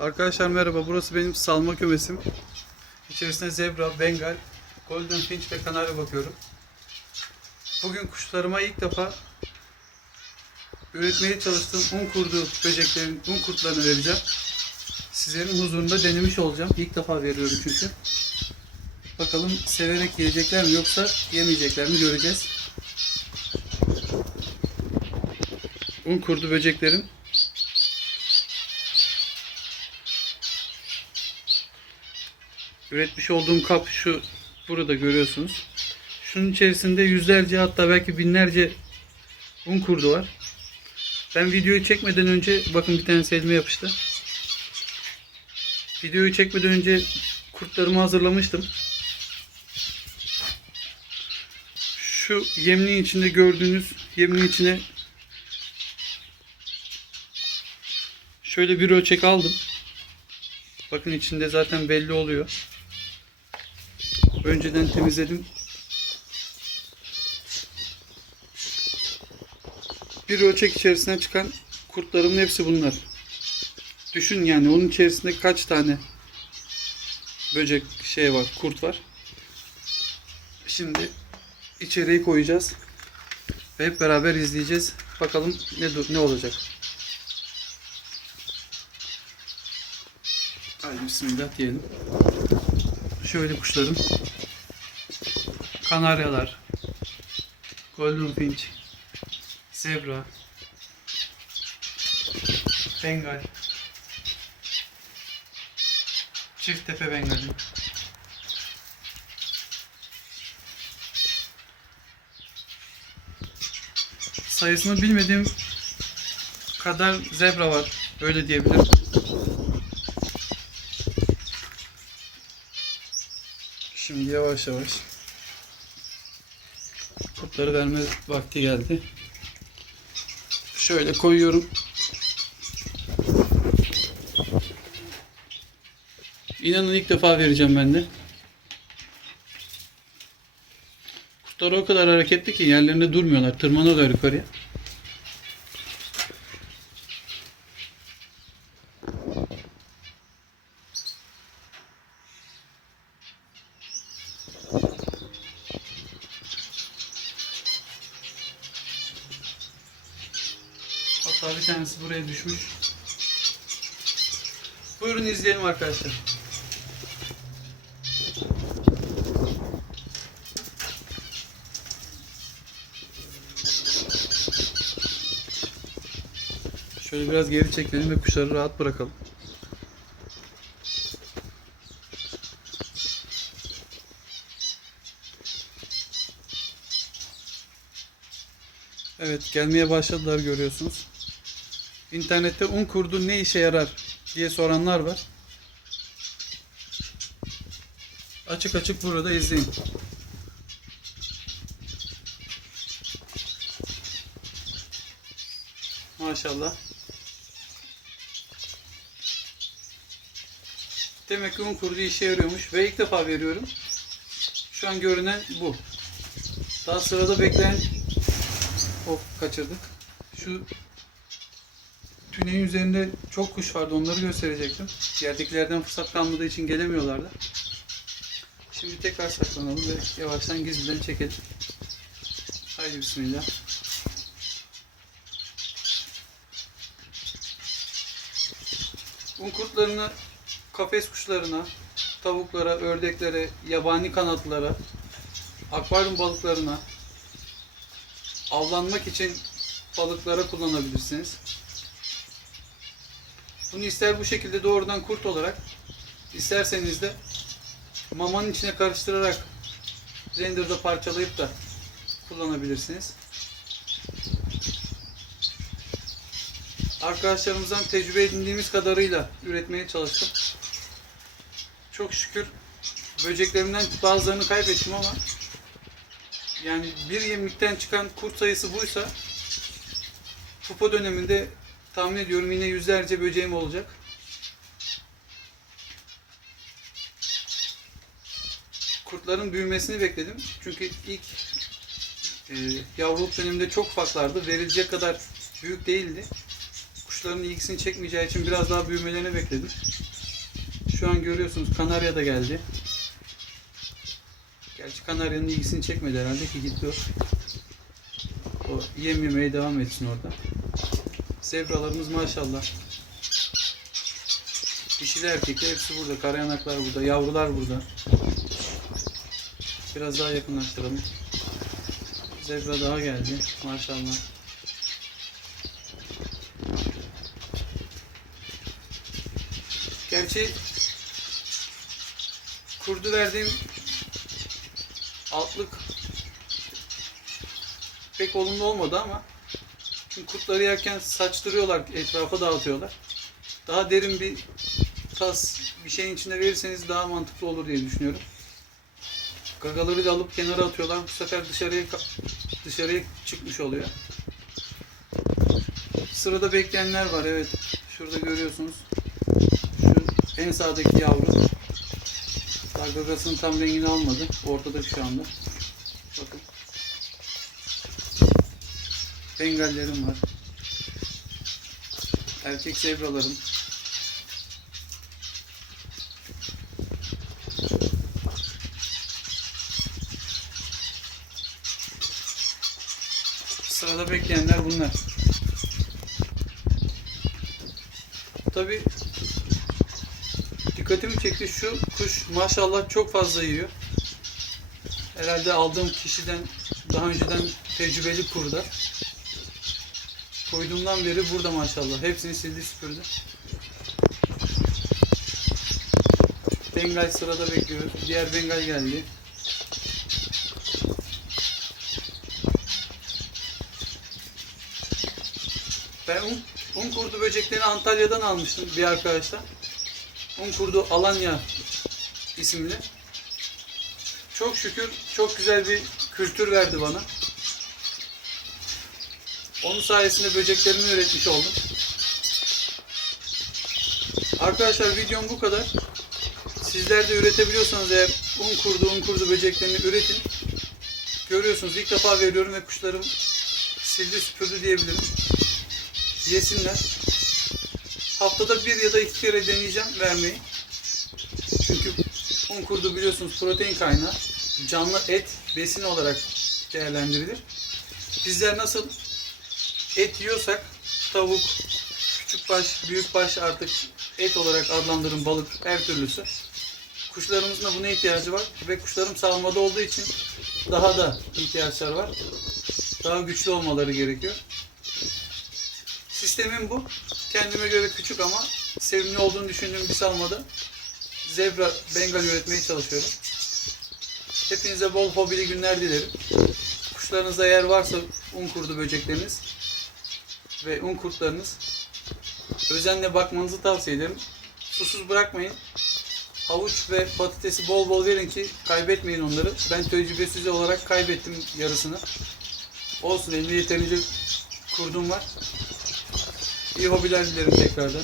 Arkadaşlar merhaba. Burası benim salma kümesim. İçerisine zebra, bengal, golden finch ve kanarya bakıyorum. Bugün kuşlarıma ilk defa üretmeye çalıştığım un kurdu böceklerin un kurtlarını vereceğim. Sizlerin huzurunda denemiş olacağım. İlk defa veriyorum çünkü. Bakalım severek yiyecekler mi yoksa yemeyecekler mi göreceğiz. Un kurdu böceklerim üretmiş olduğum kap şu burada görüyorsunuz. Şunun içerisinde yüzlerce hatta belki binlerce un kurdu var. Ben videoyu çekmeden önce bakın bir tanesi elime yapıştı. Videoyu çekmeden önce kurtlarımı hazırlamıştım. Şu yemliğin içinde gördüğünüz yemliğin içine şöyle bir ölçek aldım. Bakın içinde zaten belli oluyor. Önceden temizledim. Bir ölçek içerisinden çıkan kurtlarımın hepsi bunlar. Düşün yani onun içerisinde kaç tane böcek şey var, kurt var. Şimdi içeriği koyacağız. Ve hep beraber izleyeceğiz. Bakalım ne ne olacak. Haydi bismillah diyelim. Şöyle kuşlarım. Kanaryalar. Golden finch. Zebra. Bengal. Çift tepe bengali. Sayısını bilmediğim kadar zebra var. Öyle diyebilirim. Şimdi yavaş yavaş kurtları verme vakti geldi. Şöyle koyuyorum. İnanın ilk defa vereceğim ben de. Kurtlar o kadar hareketli ki yerlerinde durmuyorlar. Tırmanıyorlar yukarıya. Hatta bir tanesi buraya düşmüş. Buyurun izleyelim arkadaşlar. Şöyle biraz geri çekelim ve kuşları rahat bırakalım. Evet gelmeye başladılar görüyorsunuz. İnternette un kurdu ne işe yarar diye soranlar var. Açık açık burada izleyin. Maşallah. Demek ki un kurdu işe yarıyormuş ve ilk defa veriyorum. Şu an görünen bu. Daha sırada bekleyen Hop kaçırdık. Şu tüneyin üzerinde çok kuş vardı. Onları gösterecektim. Yerdekilerden fırsat kalmadığı için gelemiyorlardı. Şimdi tekrar saklanalım ve yavaştan gizliden çekelim. Haydi bismillah. Un kurtlarını kafes kuşlarına, tavuklara, ördeklere, yabani kanatlara, akvaryum balıklarına, avlanmak için balıklara kullanabilirsiniz. Bunu ister bu şekilde doğrudan kurt olarak, isterseniz de mamanın içine karıştırarak renderda parçalayıp da kullanabilirsiniz. Arkadaşlarımızdan tecrübe edindiğimiz kadarıyla üretmeye çalıştım. Çok şükür böceklerimden bazılarını kaybettim ama yani bir yemlikten çıkan kurt sayısı buysa pupa döneminde tahmin ediyorum yine yüzlerce böceğim olacak. Kurtların büyümesini bekledim. Çünkü ilk e, yavruluk döneminde çok ufaklardı. Verilecek kadar büyük değildi. kuşların ilgisini çekmeyeceği için biraz daha büyümelerini bekledim. Şu an görüyorsunuz Kanarya da geldi. Gerçi Kanarya'nın ilgisini çekmedi herhalde ki gitti o. O yem yemeye devam etsin orada. Zebralarımız maşallah. Dişili erkekli hepsi burada. Karayanaklar burada. Yavrular burada. Biraz daha yakınlaştıralım. Zebra daha geldi. Maşallah. Gerçi kurdu verdiğim altlık pek olumlu olmadı ama çünkü kurtları yerken saçtırıyorlar, etrafa dağıtıyorlar. Daha derin bir tas bir şeyin içinde verirseniz daha mantıklı olur diye düşünüyorum. Gagaları da alıp kenara atıyorlar. Bu sefer dışarıya dışarıya çıkmış oluyor. Sırada bekleyenler var. Evet. Şurada görüyorsunuz. Şu en sağdaki yavru. Daha gagasının tam rengini almadı. Ortada şu anda. Bakın. Bengallerim var. Erkek zebralarım. Sırada bekleyenler bunlar. Tabi dikkatimi çekti şu kuş maşallah çok fazla yiyor. Herhalde aldığım kişiden daha önceden tecrübeli kurda. Koyduğumdan beri burada maşallah. Hepsini sildi süpürdü. Bengal sırada bekliyoruz. Diğer Bengal geldi. Ben un, un kurdu böceklerini Antalya'dan almıştım bir arkadaştan. Un kurdu Alanya isimli. Çok şükür çok güzel bir kültür verdi bana. Onun sayesinde böceklerimi üretmiş oldum. Arkadaşlar videom bu kadar. Sizler de üretebiliyorsanız eğer un kurdu, un kurdu böceklerini üretin. Görüyorsunuz ilk defa veriyorum ve kuşlarım sildi süpürdü diyebilirim. Yesinler. Haftada bir ya da iki kere deneyeceğim vermeyi. Çünkü un kurdu biliyorsunuz protein kaynağı. Canlı et besin olarak değerlendirilir. Bizler nasıl et yiyorsak tavuk, küçük baş, büyük baş artık et olarak adlandırın balık her türlüsü. Kuşlarımızın da buna ihtiyacı var ve kuşlarım salmada olduğu için daha da ihtiyaçları var. Daha güçlü olmaları gerekiyor. Sistemim bu. Kendime göre küçük ama sevimli olduğunu düşündüğüm bir salmada zebra bengal üretmeye çalışıyorum. Hepinize bol hobili günler dilerim. Kuşlarınızda eğer varsa un kurdu böcekleriniz ve un kurtlarınız özenle bakmanızı tavsiye ederim. Susuz bırakmayın. Havuç ve patatesi bol bol verin ki kaybetmeyin onları. Ben tecrübesiz olarak kaybettim yarısını. Olsun elimde yeterince kurdum var. İyi hobiler dilerim tekrardan.